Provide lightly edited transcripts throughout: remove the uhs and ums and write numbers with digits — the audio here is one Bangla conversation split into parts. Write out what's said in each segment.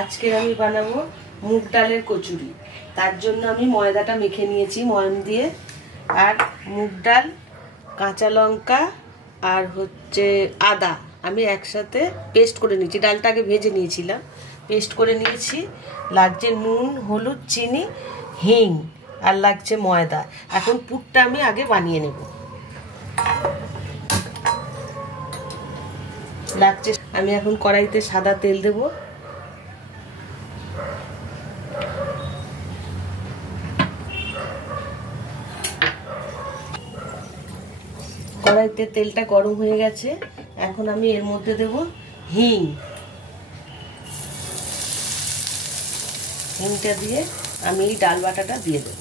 আজকে আমি বানাবো মুগ ডালের কচুরি। তার জন্য আমি ময়দাটা মেখে নিয়েছি ময়াম দিয়ে, আর মুগ ডাল, কাঁচা লঙ্কা আর আদা আমি একসাথে পেস্ট করে নিয়েছি। ডালটা আগে ভেজে নিয়েছিলাম, পেস্ট করে নিয়েছি। লাগছে নুন, হলুদ, চিনি, হিং, আর লাগছে ময়দা। এখন পুরটা আমি আগে বানিয়ে নেব। লাগছে, আমি এখন কড়াইতে সাদা তেল দেব। কড়াইতে তেলটা গরম হয়ে গেছে, এখন আমি এর মধ্যে দেব হিং। হিংটা দিয়ে আমি এই ডাল বাটাটা দিয়ে দেব।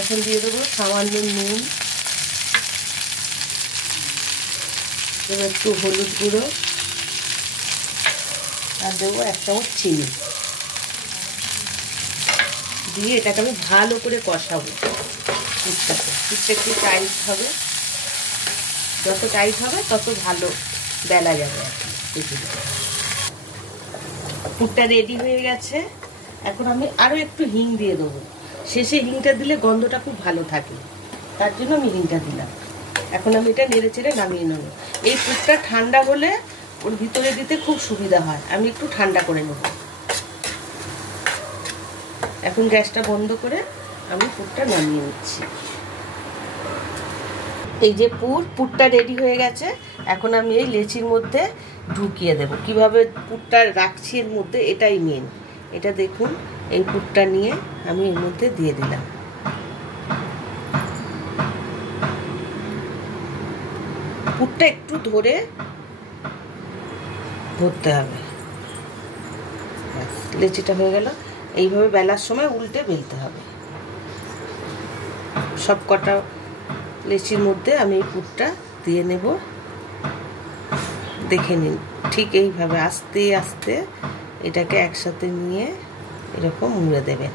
এখন দিয়ে দেবো সামান্য নুন, দেবো একটু হলুদ গুঁড়ো, আর দেবো 1 চামচ চিনি দিয়ে এটাকে আমি ভালো করে কষাবো। পুরটা একটু টাইট হবে, যত টাইট হবে তত ভালো বেলা যাবে আর কি। পুরটা রেডি হয়ে গেছে, এখন আমি আরও একটু হিং দিয়ে দেবো। শেষে হিংটা দিলে গন্ধটা খুব ভালো থাকে, তার জন্য আমি হিংটা দিলাম। এখন আমি এটা নেড়ে চেড়ে নামিয়ে নেব। এই পুরটা ঠান্ডা হলে ওর ভিতরে দিতে খুব সুবিধা হয়, আমি একটু ঠান্ডা করে নেব। এখন গ্যাসটা বন্ধ করে আমি পুরটা নামিয়ে নিচ্ছি। এই যে পুরটা রেডি হয়ে গেছে, এখন আমি এই লেচির মধ্যে ঢুকিয়ে দেব। কিভাবে পুরটা রাখছি এর মধ্যে, এটাই মেন। এটা দেখুন, এই পুরটা নিয়ে আমি এর মধ্যে দিয়ে দিলাম। পুরটা একটু ধরতে হবে। লেচিটা হয়ে গেল। এইভাবে বেলার সময় উল্টে বেলতে হবে। সব কটা লেচির মধ্যে আমি এই পুরটা দিয়ে নেব। দেখে নিন, ঠিক এইভাবে আস্তে আস্তে এটাকে একসাথে নিয়ে এরকম মুড়ে দেবেন।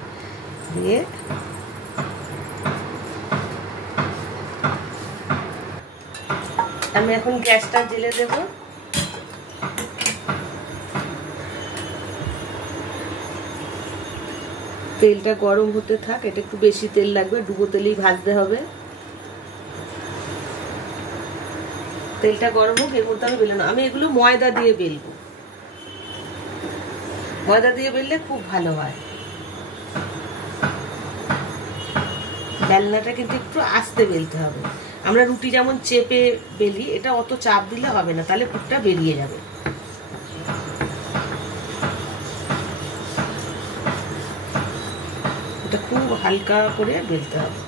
দিয়ে আমি এখন গ্যাসটা জ্বেলে দেব। তেলটা গরম হতে থাক, এটা একটু বেশি তেল লাগবে, ডুবো তেলেই ভাজতে হবে। তেলটা গরম হোক, এর মধ্যে আমি বেলে না, আমি এগুলো ময়দা দিয়ে বেলবো। ময়দা দিয়ে বেললে খুব ভালো হয়। বেলনাটা কিন্তু একটু আস্তে বেলতে হবে। আমরা রুটি যেমন চেপে বেলি, এটা অত চাপ দিলে হবে না, তাহলে পুরটা বেরিয়ে যাবে। এটা খুব হালকা করে বেলতে হবে।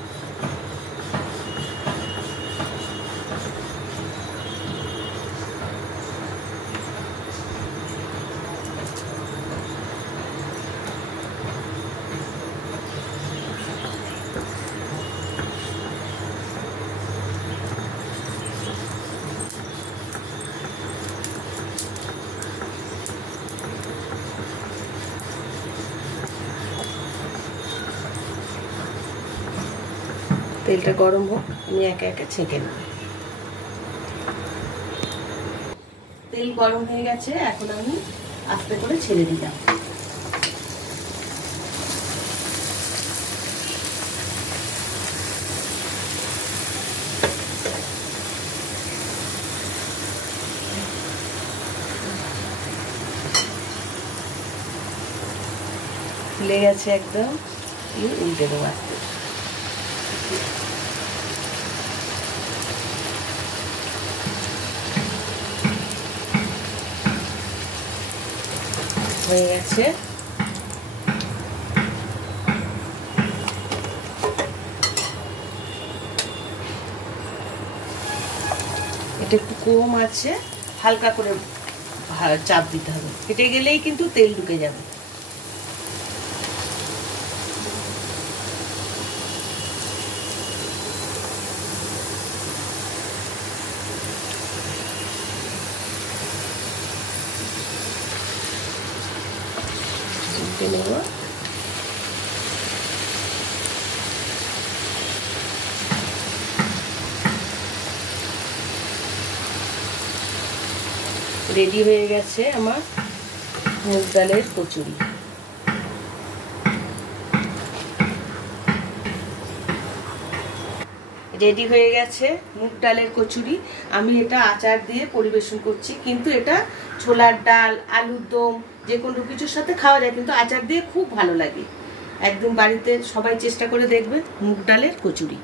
তেলটা গরম হোক, আমি একে একে ছেঁকে নেব। তেল গরম হয়ে গেছে, এখন আমি আস্তে করে ছেড়ে দিলাম। ফুলে গেছে একদম, উল্টে দেবো আস্তে। হয়ে গেছে। এটা একটু কম আছে, হালকা করে চাপ দিতে হবে। ফেটে গেলেই কিন্তু তেল ঢুকে যাবে। নেব রেডি হয়ে গেছে আমার মুগ ডালের কচুরি। রেডি হয়ে গেছে মুগ ডালের কচুরি। আমি এটা আচার দিয়ে পরিবেশন করছি, কিন্তু এটা ছোলার ডাল, আলুর দম যে কোনো কিছুর সাথে খাওয়া যায়, কিন্তু আচার দিয়ে খুব ভালো লাগে। একদম বাড়িতে সবাই চেষ্টা করে দেখবেন মুগ ডালের কচুরি।